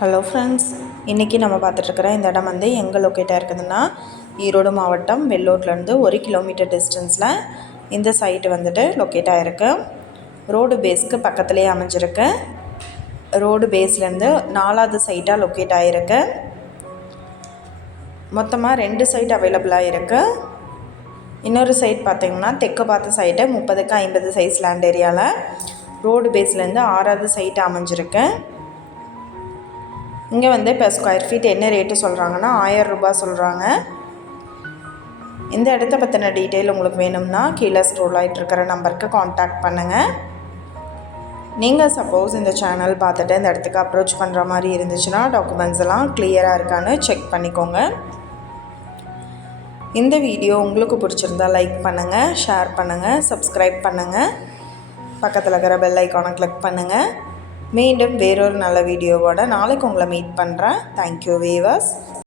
Hello friends இன்றைக்கி நம்ம பார்த்துட்ருக்குற இந்த இடம் வந்து எங்கே லொக்கேட்டாக இருக்குதுன்னா ஈரோடு மாவட்டம் வெள்ளூர்லேருந்து ஒரு கிலோமீட்டர் டிஸ்டன்ஸில் இந்த சைட்டு வந்துட்டு லொக்கேட்டாக இருக்குது ரோடு பேஸ்க்கு பக்கத்துலேயே அமைஞ்சிருக்கு. ரோடு பேஸ்லேருந்து நாலாவது சைட்டாக லொக்கேட் ஆகிருக்கு மொத்தமாக ரெண்டு சைட் அவைலபிளாக இருக்குது இன்னொரு சைட் பார்த்திங்கன்னா தெற்கு பார்த்த சைட்டு முப்பதுக்கு ஐம்பது சைஸ் லேண்ட் ஏரியாவில் ரோடு பேஸ்லேருந்து ஆறாவது சைட் அமைஞ்சிருக்கு. இங்கே வந்து இப்போ ஸ்கொயர் ஃபீட் என்ன ரேட்டு சொல்கிறாங்கன்னா ஆயிரம் ரூபாய் சொல்கிறாங்க இந்த இடத்த பற்றின டீட்டெயில் உங்களுக்கு வேணும்னா கீழே ஸ்க்ரோல் இருக்கிற நம்பருக்கு காண்டாக்ட் பண்ணுங்கள் நீங்கள் சப்போஸ் இந்த சேனல் பார்த்துட்டு இந்த இடத்துக்கு அப்ரோச் பண்ணுற மாதிரி இருந்துச்சுன்னா டாக்குமெண்ட்ஸ் எல்லாம் கிளியராக இருக்கான்னு செக் பண்ணிக்கோங்க. இந்த வீடியோ உங்களுக்கு பிடிச்சிருந்தா லைக் பண்ணுங்கள் ஷேர் பண்ணுங்கள் சப்ஸ்கிரைப் பண்ணுங்கள் பக்கத்தில் இருக்கிற பெல் ஐக்கானை கிளிக் பண்ணுங்கள் மீண்டும் வேறொரு நல்ல வீடியோவோட நாளைக்கு உங்களை மீட் பண்ணுறேன் தேங்க்யூ வீவர்ஸ்